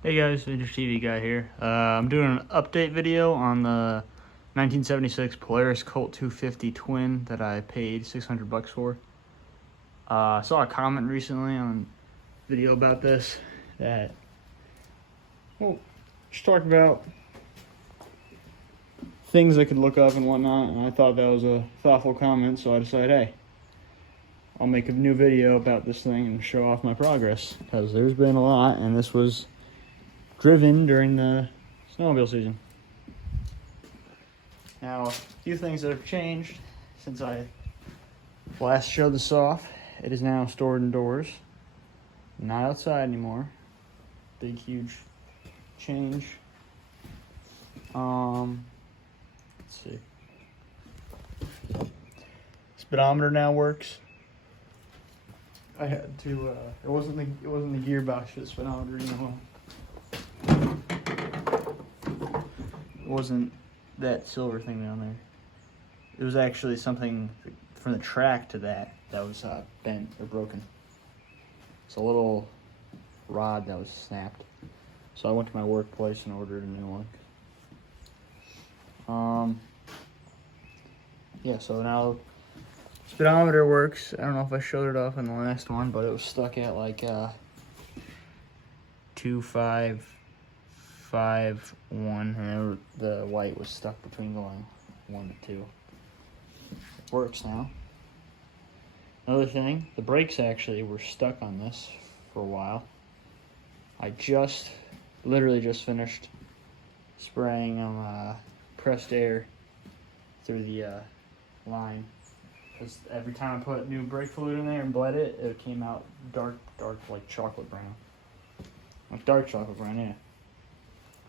Hey guys, Vintage TV guy here. I'm doing an update video on the 1976 Polaris Colt 250 Twin that I paid $600 for. I saw a comment recently on a video about this that, well, just talking about things I could look up and whatnot, and I thought that was a thoughtful comment, so I decided, hey, I'll make a new video about this thing and show off my progress, because there's been a lot, and this was driven during the snowmobile season. Now, a few things that have changed since I last showed this off. It is now stored indoors, not outside anymore. Big, huge change. Let's see. Speedometer now works. I had to. It wasn't the gearbox for the speedometer, you know. It wasn't that silver thing down there. It was actually something from the track to that was bent or broken. It's a little rod that was snapped. So I went to my workplace and ordered a new one. Yeah, so now speedometer works. I don't know if I showed it off in the last one, but it was stuck at like 2.551, and the white was stuck between going 1 to 2. It works now. Another thing, the brakes actually were stuck on this for a while. I literally just finished spraying them pressed air through the line. Because every time I put new brake fluid in there and bled it, it came out dark like chocolate brown. Like dark chocolate brown, yeah.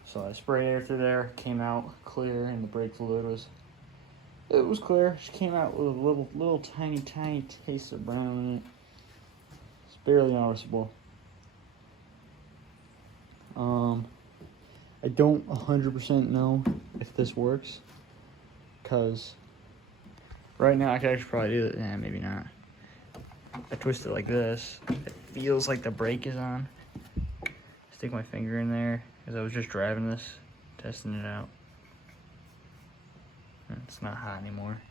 So I sprayed air through there, came out clear, and the brake fluid was clear. It came out with a little tiny taste of brown in it. It's barely noticeable. I don't 100% know if this works, because right now I could actually probably do it. Yeah, maybe not. I twist it like this. It feels like the brake is on. Stick my finger in there, because I was just driving this, testing it out. And it's not hot anymore.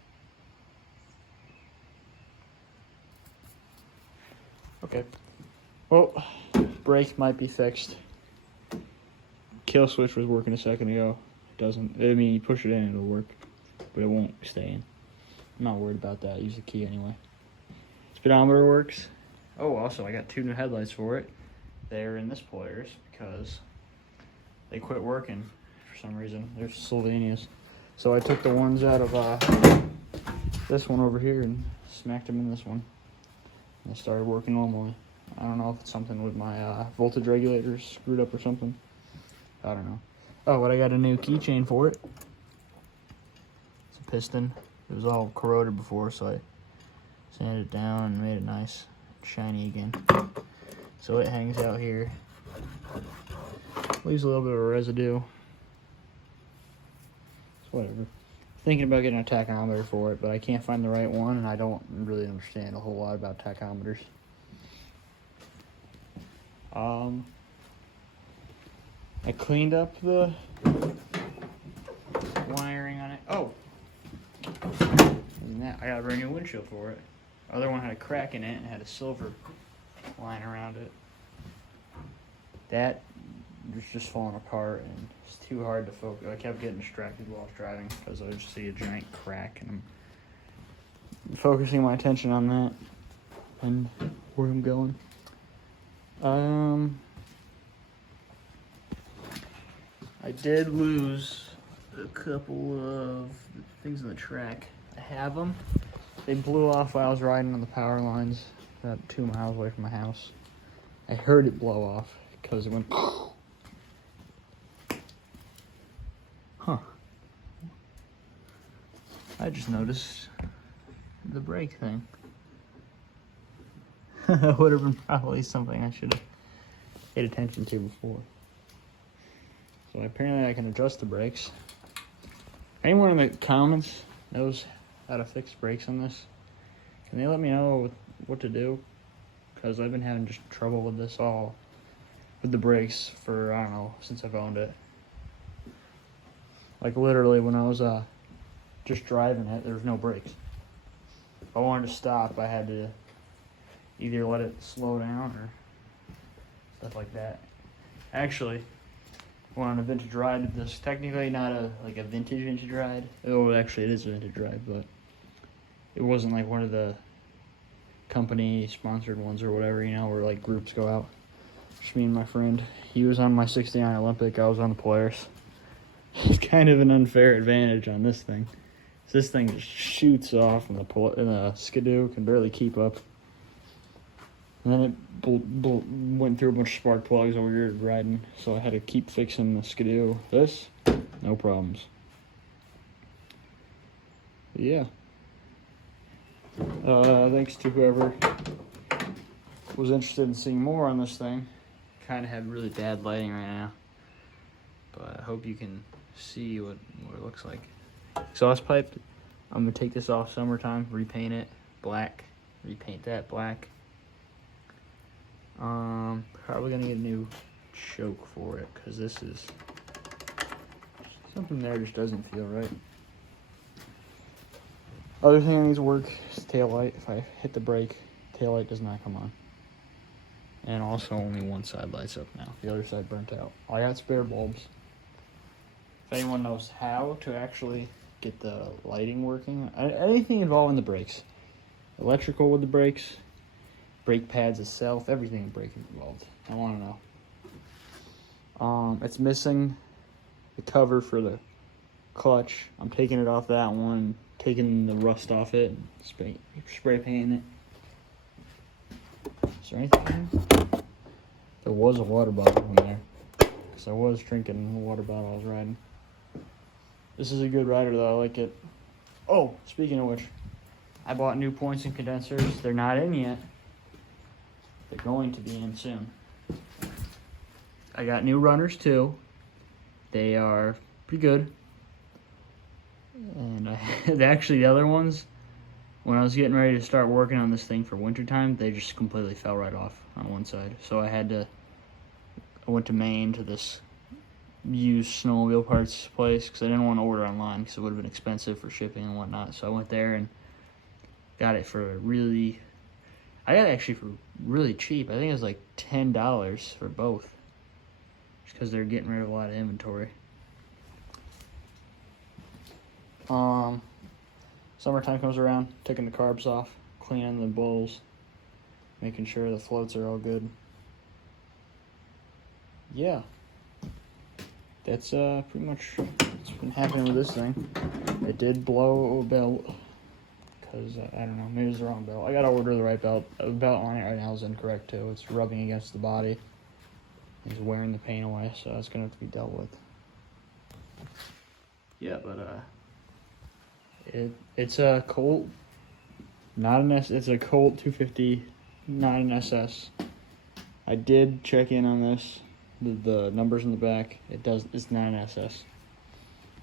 Okay. Well, brake might be fixed. Kill switch was working a second ago. It doesn't. I mean, you push it in, it'll work, but it won't stay in. I'm not worried about that. I use the key anyway. Speedometer works. Oh, also, I got 2 new headlights for it. They're in this Polaris because they quit working for some reason. They're Slovenias. So I took the ones out of this one over here and smacked them in this one. And they started working normally. I don't know if it's something with my voltage regulators screwed up or something. I don't know. Oh, but I got a new keychain for it. It's a piston. It was all corroded before, so I sanded it down and made it nice, shiny again. So it hangs out here. Leaves a little bit of a residue. It's whatever. Thinking about getting a tachometer for it, but I can't find the right one, and I don't really understand a whole lot about tachometers. I cleaned up the wiring on it. Oh! And that, I got a brand new windshield for it. The other one had a crack in it and had a silver line around it. That was just falling apart, and it's too hard to focus. I kept getting distracted while I was driving because I would just see a giant crack, and I'm focusing my attention on that and where I'm going. I did lose a couple of things on the track. I have them. They blew off while I was riding on the power lines about 2 miles away from my house. I heard it blow off because it went. Huh. I just noticed the brake thing. That would have been probably something I should have paid attention to before. So apparently I can adjust the brakes. Anyone in the comments knows how to fix brakes on this? Can they let me know what to do? Because I've been having just trouble with this all with the brakes for, I don't know, since I've owned it. Like literally when I was just driving it, there was no brakes. If I wanted to stop, I had to either let it slow down or stuff like that. Actually, went on a vintage ride. This is technically not a vintage ride. Oh, actually it is a vintage ride, but it wasn't like one of the company sponsored ones or whatever, you know, where like groups go out. Just me and my friend. He was on my 69 Olympic, I was on the Polaris. It's kind of an unfair advantage on this thing. This thing just shoots off, and the Skidoo can barely keep up. And then it went through a bunch of spark plugs while we were riding, so I had to keep fixing the Skidoo. This, no problems. But yeah. Thanks to whoever was interested in seeing more on this thing. Kind of had really bad lighting right now, but I hope you can see what it looks like. Exhaust pipe, I'm gonna take this off summertime, repaint it black, repaint that black. Probably gonna get a new choke for it, because this is something there just doesn't feel right. Other thing that needs work is the tail light. If I hit the brake, tail light does not come on. And also only one side lights up now. The other side burnt out. I got spare bulbs. If anyone knows how to actually get the lighting working, anything involving the brakes, electrical with the brakes, brake pads itself, everything braking involved, I want to know. It's missing the cover for the clutch. I'm taking it off that one, taking the rust off it, and spray painting it. Is there anything? There was a water bottle in there, because I was drinking the water bottle I was riding. This is a good rider though, I like it. Oh, speaking of which, I bought new Points and Condensers. They're not in yet. They're going to be in soon. I got new runners too. They are pretty good. And actually the other ones, when I was getting ready to start working on this thing for wintertime, they just completely fell right off on one side. So I went to Maine to this used snowmobile parts place, because I didn't want to order online because it would have been expensive for shipping and whatnot. So I went there and got it for really cheap. I think it was like $10 for both, just because they're getting rid of a lot of inventory. Summertime comes around, taking the carbs off, cleaning the bowls, making sure the floats are all good. Yeah, that's pretty much what's been happening with this thing. It did blow a belt, because I don't know, maybe it was the wrong belt. I gotta order the right belt. The belt on it right now is incorrect too. It's rubbing against the body. It's wearing the paint away, so that's gonna have to be dealt with. Yeah, but it's a Colt, not an S. It's a Colt 250, not an SS. I did check in on this. The numbers in the back. It's not an SS.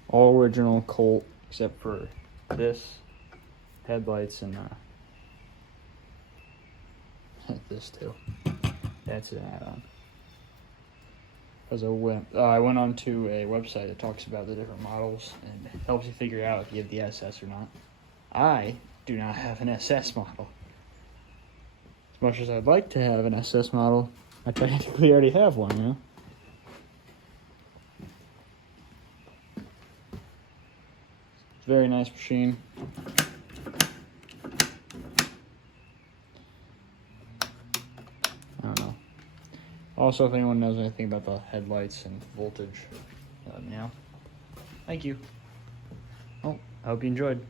All original Colt except for this, headlights, and this too. That's an add-on. Because I went on to a website that talks about the different models and helps you figure out if you have the SS or not. I do not have an SS model. As much as I'd like to have an SS model, I technically already have one, you know? It's a very nice machine. I don't know. Also, if anyone knows anything about the headlights and voltage, let me know. Thank you. Well, I hope you enjoyed.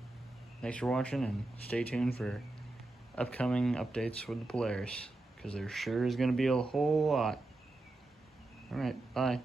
Thanks for watching, and stay tuned for upcoming updates with the Polaris, because there sure is going to be a whole lot. Alright, bye.